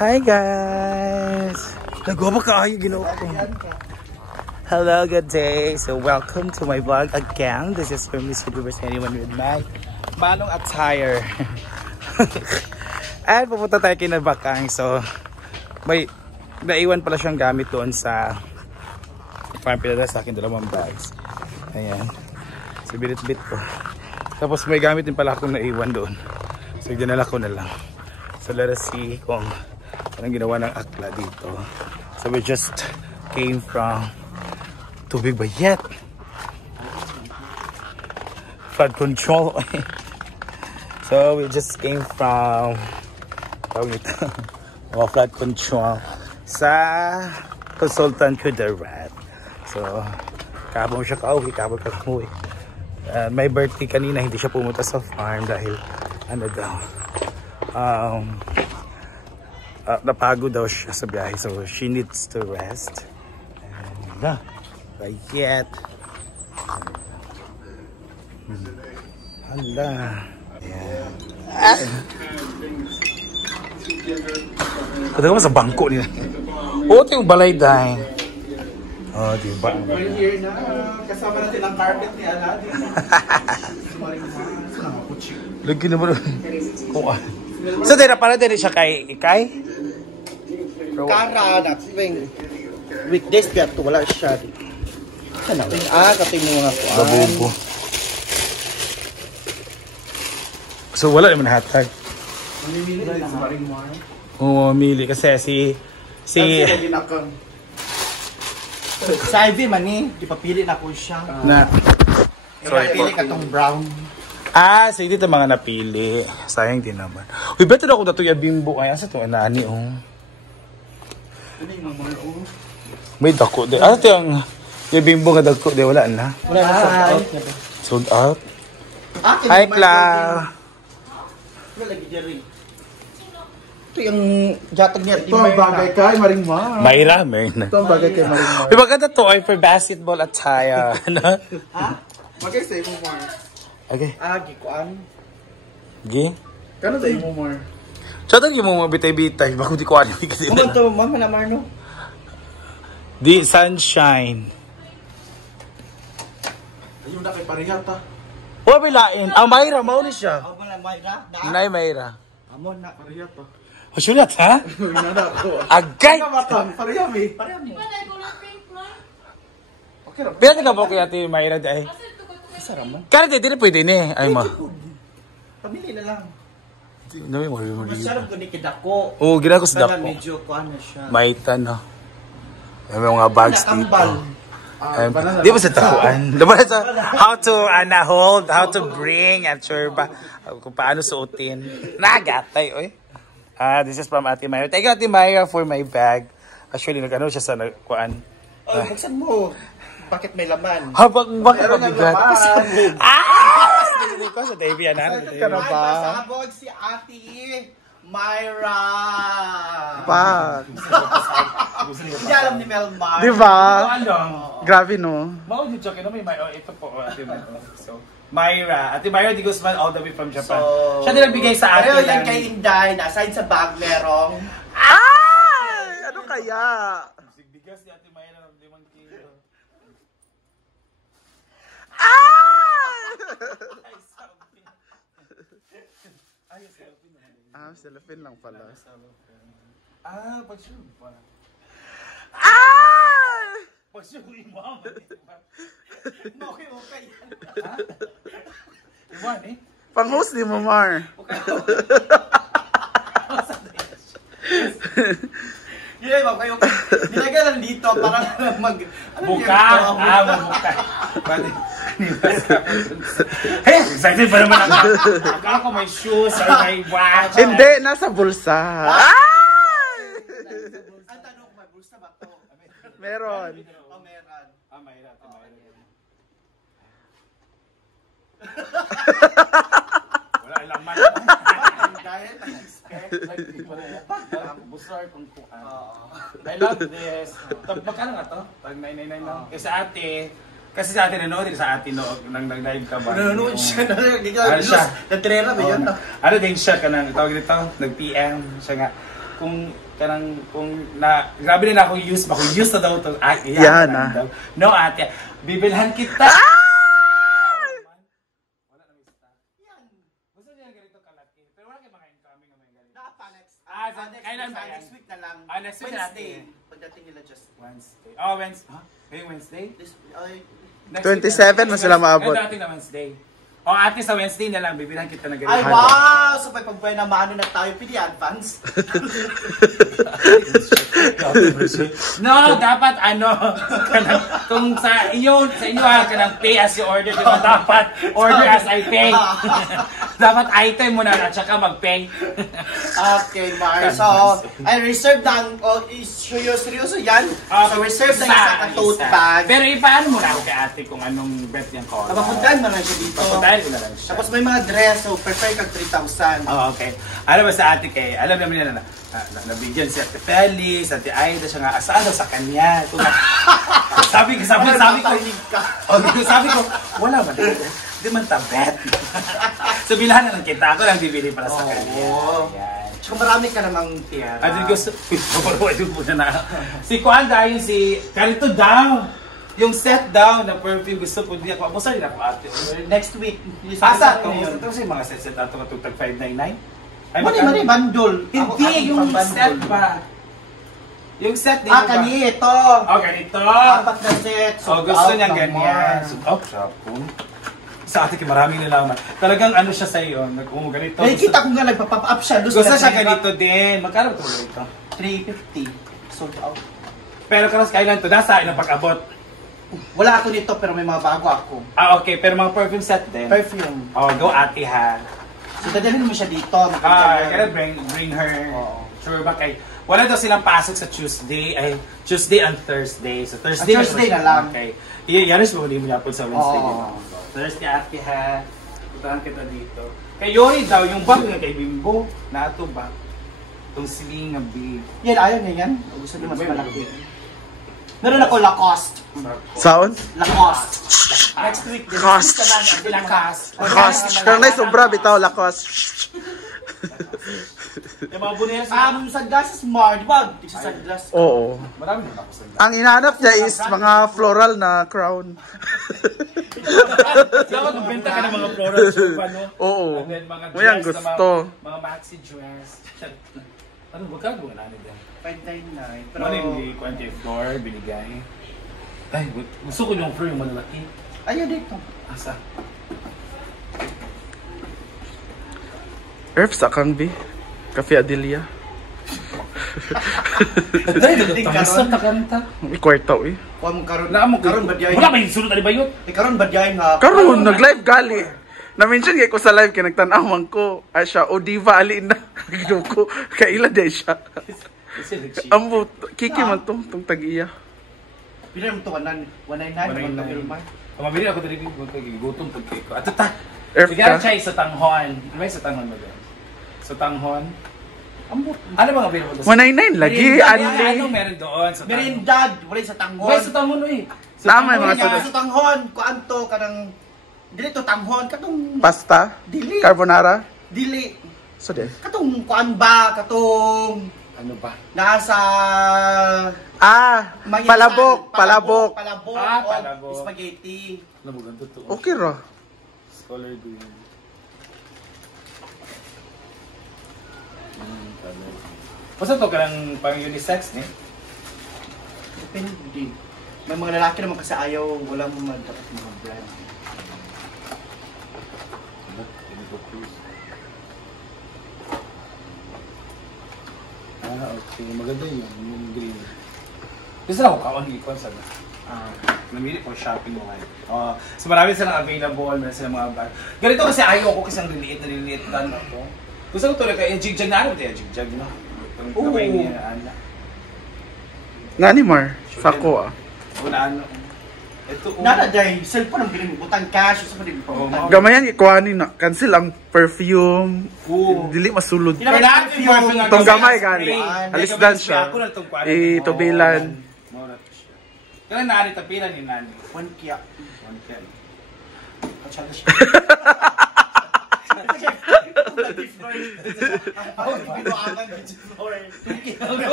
Hi guys! Nagwapa ka ay ginawa ko. Hello, good day. So welcome to my vlog again. This is for Miss Universe Anyone with my manong attire. At pupunta tayo kinabakang. So may naiwan pala siyang gamit doon sa parang pinadala sa akin 2 bags. Ayan. So binit-bit ko. Tapos may gamit din pala akong naiwan doon. So dinala ko na lang. So let us see kung anong ginawa ng akla dito. So we just came from Tubig Bayet. Flood control. So we just came from flood control sa consultant ko Red. So kabong siya kauwi, kabong kauwi. May birthday kanina, hindi siya pumunta sa farm dahil ano daw, napagod daw siya sa biyahe, so she needs to rest. And Bayet. Hala. Ayan. Kada ka sa bangko nila. O, ito yung balay dahil. Oh, diba? We're here na. Kasama natin ang carpet ni Aladdin. Lagi naman. So, dito para din siya kay Ikay? Kara na. Weekdays kaya ito wala siya. Kating mo mga kuwan. So, wala naman hatag. Mamimili din sa Maringmar. Oo, mamili kasi si sa Ivy man eh, ipapili na ko siya. Ipapili ka tong brown. Ah, so dito mga napili. Sayang din naman. Uy, beto na ako dito yung bimbo. Ay, asa ito? Anani, oh. Ano yung mga oh? May dako. Ano ito yung bimbo nga dako? Wala na. Wala na, sold out. Hi, Clau. Wala lagi Jerry. Ito yung jatag niya. Ito ang bagay kay Maringmar. Mayra, Mayra. Ito ang bagay kay Maringmar. May maganda to ay for basketball attire. Ha? Magay sa imo more. Okay. Gikuan. Gi? Kano sa imo more? Chatan yung mga bitay-bitay. Bago di ko ano. Kuman to, mama na Marno. Di sunshine. Ayun na kay Parihata. Huwag bilain. Ang Mayra, mauni siya. Amo na Mayra. Inay Mayra. Amo na Parihata. O, sulat ha? Inada ko. Agay! Matang, pariyami. Parehami. Okay ra. Pila ka po kaya ito yung Mayra dahil? Isa raman. Kaya di pwede ni. Ay ma. Pamili na lang. Dami mo rin. Masyarap ko ni Kidako. Oo, ginako sa Kaya dako. medyo kuan na siya. Maitan ha. May mga bags dito. Nakambal. Di ba sa takuan? Di ba sa how to hold, how to bring, at sure ba kung paano suotin. Nagatay, oy. This is from Ate Mayra. Thank you, Ate Mayra, for my bag. Actually, nag-ano siya sa kuan. Oy, buksan mo. Bakit may laman? Bakit mabigat? Hindi ko sa Davey, anan. Ka na ba? Pasabog si Ate Mayra. Pak. Hindi alam ni Melmar. Di ba? Ano? Grabe no. Mao di joke no may ito po Ate Mayra. So, Mayra. Ate Mayra di Guzman all the way from Japan. So, siya din nagbigay sa atin. Pareho yan kay Inday. Aside sa bag merong. Ay! Ano kaya? Bigas ni Ate Mayra ng 5 kilo. Cellophane lang pala. Pag-sure pa. Pag-sure yung mama. Okay. Iwan eh. Pang-host ni mo, Mar. Yun, okay. Nilagay lang dito para mag... Buka! Mabuka. Hey, excited pa naman ako. Akala ko may shoes or may watch. Hindi, nasa bulsa. Ang tanong, may bulsa ba ito? Meron. O, meron. Mayra. Wala laman. Dahil na-expect. Busar kung kuan. I love this. Magkano nga to? Pag 999 lang. Eh sa ate, kasi sa atin nanood, sa atin nang nag-live ka ba? Nanonood siya. Ano siya? Nag-trera ba yun? Ano din siya ka nang tawag nito? Nag-PM siya nga. grabe na ako use na daw to. Yan ah. Daw. No ate, bibilhan kita. Gusto niya ganito kalaki. Pero wala kayo mga incoming mga ganito. Kailan ba yan? Next week na lang. Next week Wednesday. natin. Pagdating nila just Wednesday. Oh, Wednesday. Huh? Ngayong Wednesday? Next 27 week, mo sila maabot. Ito natin na Wednesday. O ate sa Wednesday na lang, bibilang kita na ganito. Ay, wow! So, pag buwan na maano na tayo, pili advance. No, dapat kung sa inyo kanang pay as you order, diba? Dapat order as I pay. Dapat item mo na at saka mag-pay. Okay, Mar. So, I reserve na ang, seryoso yan? So, reserve na isa ka tote bag. Pero ipaano mo na ako kay ate kung anong bet niyang call? Papuntahan mo lang siya dito. Papuntahan ko na lang siya. Tapos may mga dress, so prefer kag 3,000. Oh, okay. Alam ba sa ate kay, alam naman niya na nabigyan si Ate Feli, si Ate Aida, siya nga, asaan daw sa kanya. Sabi ko, wala ba dito? Di man tabet. So bilhan na lang kita, ako lang bibili para sa kanya. Ayan. Tsaka marami ka namang tiara. At gusto, si Kuan dahil si, ganito daw. Yung set daw na perfume gusto ko niya. Kamusta rin ako ate? Next week. Asa? Ito kasi mga set ato katutag 599. Mani, bandol. Hindi, yung set pa. Yung set din. Kanito. Oh, ganito. 4 na set. So, gusto niya ganyan. So, shopon. Sa ate, maraming nalaman. Talagang ano siya sa iyo, ganito. Nakikita ko nga nagpa-pop up siya. Gusto siya ganito din. Magkano ito ganito? 350. Sold out. Pero karas kailan ito? Nasa ng pag-abot. Wala ako nito pero may mga bago ako. Okay. Pero mga perfume set din. Perfume. Oh, go ate ha. So, dadalhin mo siya dito. Kaya bring her. Sure ba kay... Wala daw silang pasok sa Tuesday and Thursday. So Thursday na lang. Okay. Yanis mo, hindi mo yapon sa Wednesday. Thursday ate ha. Putahan kita dito. Kay Yori daw, yung bag nga kay Bimbo. Na ito ba? Itong siling na big. Yan, ayaw niya yan. Gusto niya mas malaki. Meron ako Lacoste. Sound? Lacoste. Next week. Cost. Cost. Kung na sobra bitaw lakos. Yung mga buneras. Sunglasses Mar, di ba? Sa sunglass. Oo. Marami na ako sa Ang inahanap niya is mga floral na crown. Dapat magbenta ka ng mga floral shoe pa, no? Oo. And then mga Mayang dress gusto. mga maxi dress. Ano, magkano nga nanin din? 599. Pero... Ano yung 20th floor, binigay? Ay, gusto ko yung floor yung malalaki. Ayaw dito. Asa? Erf sa Kangbi. Cafe Adelia. Basta takanta. May kwartaw eh. Kuha mong karon. Karon ba diyan? Wala ba yung sunod na ba yun? Karon ba diyan nga? Karon nag-live gali. Na-mention kay ko sa live kay nagtan-awang ko. Ay siya, o diva ali na. Ko kaila day siya. Ambo, kiki man tong tag-iya. Pila mo to 199 Mabili ako dali gutom pag ko. Ato ta. Erf Sige ka. siya sa tanghon. May sa tanghon ba doon? Sa tanghon. Ano bang available doon? 199 lagi, Ano ali. meron doon sa tanghon? Merindad, wala sa tanghon. Wala sa tanghon eh. Tama yung mga Wala sunod. sa tanghon. Kuan to kanang dili to tanghon katong Pasta, dili. carbonara. Dili. So de. Katong kuan ba katong Ano ba? nasa Mayasan. Palabok. Palabok. Palabok. Spaghetti. Ano ba ganito to? Okay ra. Color green. Basta to ka lang pang unisex eh. Depende. May mga lalaki naman kasi ayaw wala mo dapat mga brand. Okay. Maganda yun. Yung green. Gusto lang ako kawang ikon sa namili ko shopping mo ngayon. So marami silang available, meron silang mga bag. Ganito kasi ayaw ko kasi ang liliit na ako. Gusto ko tuloy kayo, jigjag na ano tayo, jigjag no? Oo. Ngani Mar, sako ah. Wala ano. Ito Nada dahil cellphone ang biling butang cash sa pwede pa. Gamayan ikuhanin na. Cancel ang perfume. Oo. Dili masulod. Kailangan yung perfume nga Tong kasi gamay spray. gani. Like, Alisdan spray siya. ako na itong kuwan. Itubilan. Kailan nari tapilan ni Nani? 1 kya. 1 kaya. Patsada siya.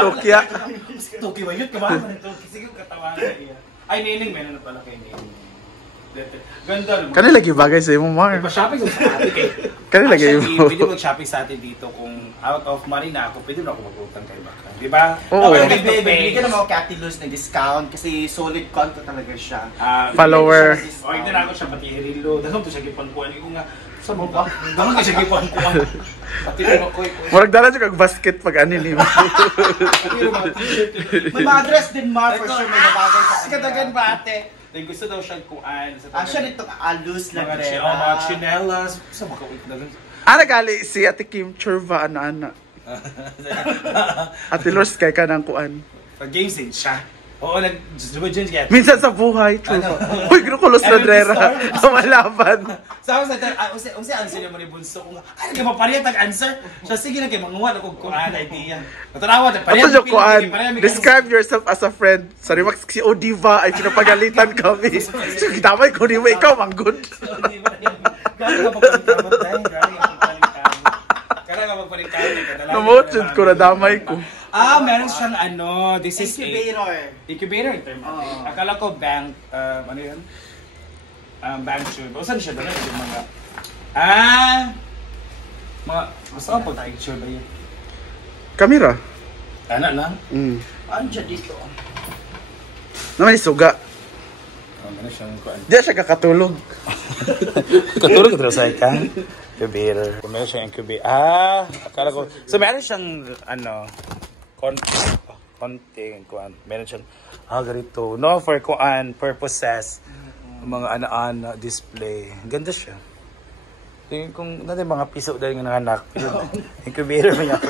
Tokya. Tuki ba yun? Kabahan mo ng Tuki. Sige, katawanan niya. Ay, Nining, meron na pala kay Nining. Ganda naman. Kani lagi bagay sa imo, Mar. Pa-shopping sa atin kay. Kani lagi Actually, imo. pwede mag-shopping sa atin dito kung out of money na ako, pwede na ako mag-utang kay Bakang. Di ba? Oo. Okay, bibili ka na mga Cathy Luz ng discount kasi solid content talaga siya. Follower. O, hindi na ako siya pati hirilo. Dagang to siya gipan-kuhan. Ko nga, sa mo ba? Dagang to siya gipan-kuhan. Pati rin ako. Murag dala siya kag basket pag ani ni mo. May mga dress din, Mar, for sure may nabagay sa Kadagan ba ate? Then gusto daw siyang kuan. Actually, itong alus na mga dress. mga chinelas. Sa makawit na lang. Ana gali si Ate Kim Churva ana. Ate Lors kay kanang kuan. Pag-games din siya. Oo, nag-James kaya. Minsan sa buhay, Churva. Uy, grukulos na drera. Tumalaban. Sa ako sa unsa ang sila mo ni Bunso ko nga. Ay, kay mapariyat ang answer. So sige na kay manguha ako kuan idea. Matanawa ta Ato jo kuan. Describe yourself as a friend. Sa remarks si Odiva ay pinapagalitan kami. So gitamay ko ni mo ikaw manggod. Namotsod ko na damay ko. Meron siyang ano, this is incubator in term. Akala ko bank, ano yun? Bank tube. O saan siya doon? Yung mga, gusto ko pag-picture ba yun? Kamera. Ano na? Ano siya dito? Naman isuga. Meron siyang kuan. Di siya kakatulog. Katulog ito sa ikang incubator. Meron siyang incubator. Akala ko. So meron siyang ano, konting kuan. Meron siyang ganito. No, for kuan purposes. Mga ana-ana display. Ganda siya. Tingin kung natin mga piso dahil ng anak. Incubator mo niya.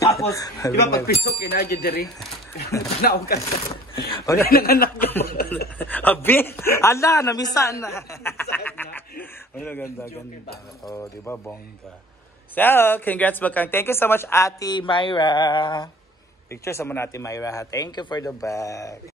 Tapos, di ba pag pisok kinadyo diri? Tanaw ka siya. O na ng anak ko. Abi! Ala! Namisan na! Ano ganda. O, di ba bongga? So, congrats Bakang. Thank you so much, Ate Myra. Picture sa mo natin, Myra. Thank you for the bag.